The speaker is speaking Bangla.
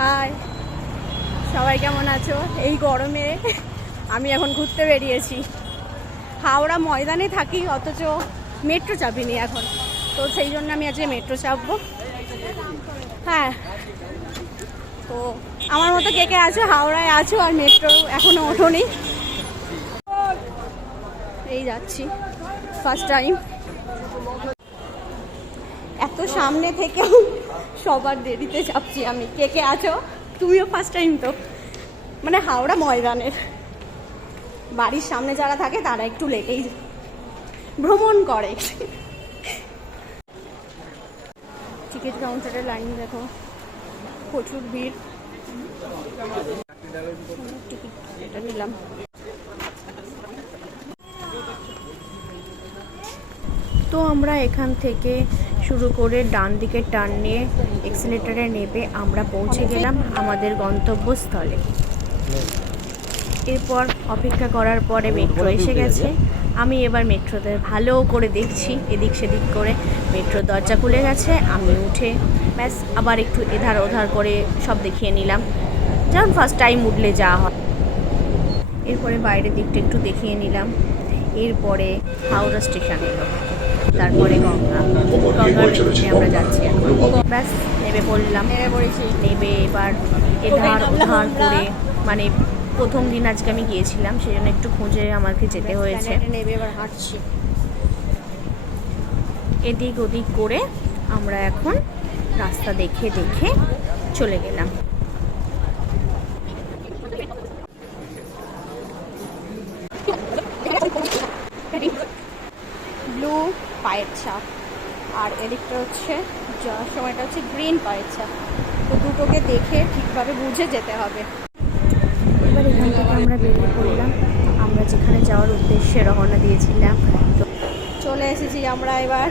হাই। সবাই কেমন আছো? এই গরমে আমি এখন ঘুরতে বেরিয়েছি। হাওড়া ময়দানে থাকি, অথচ মেট্রো চাপিনি এখন। তো সেই জন্য আমি আজকে মেট্রো চাপবো। হ্যাঁ। তো আমার মতো কে কে আছো? হাওড়ায় আছো আর মেট্রো এখনও ওঠোনি। এই যাচ্ছি। ফার্স্ট টাইম এত সামনে থেকেও সবার দেরিতে চাপছি আমি। কে কে আছো? তুমিও ফার্স্ট টাইম তো। মানে হাওড়া ময়দানের। বাড়ির সামনে যারা থাকে, তারা একটু লেটেই ভ্রমণ করে। টিকিট কাউন্টারের লাইন দেখো। প্রচুর ভিড়। টিকিট এটা নিলাম। তো আমরা এখান থেকে শুরু করে ডান দিকে টার্ন নিয়ে এক্সিলেটারে নেবে আমরা পৌঁছে গেলাম আমাদের গন্তব্যস্থলে। এরপর অপেক্ষা করার পরে মেট্রো এসে গেছে। আমি এবার মেট্রোতে ভালো করে দেখছি এদিক সেদিক করে মেট্রোর দরজা খুলে গেছে আমি উঠে ব্যাস আবার একটু এধার ওধার করে সব দেখিয়ে নিলাম। যেমন ফার্স্ট টাইম উঠলে যা হয়। এরপরে বাইরের দিকটা একটু দেখিয়ে নিলাম। এরপরে হাওড়া স্টেশন এলো। তারপরে গঙ্গা। গঙ্গার দিকে আমরা যাচ্ছি এখন। ব্যাস নেমে পড়লাম। নেমে পড়েছি নেমে এবার এধার ওধার করে মানে প্রথম দিন আজকে আমি গিয়েছিলাম সেই জন্য একটু খুঁজে আমাকে যেতে হয়েছে। নেবে এবার হাঁটছি। এদিক ওদিক করে আমরা এখন রাস্তা দেখে দেখে চলে গেলাম। পায়ের ছাপ। আর এদিকটা হচ্ছে, যাওয়ার সময়টা হচ্ছে গ্রিন পায়ের ছাপ। তো দুটোকে দেখে ঠিকভাবে বুঝে যেতে হবে। এবার এখান থেকে আমরা বেরিয়ে পড়লাম। আমরা যেখানে যাওয়ার উদ্দেশ্যে রওনা দিয়েছিলাম। তো চলে এসেছি আমরা এবার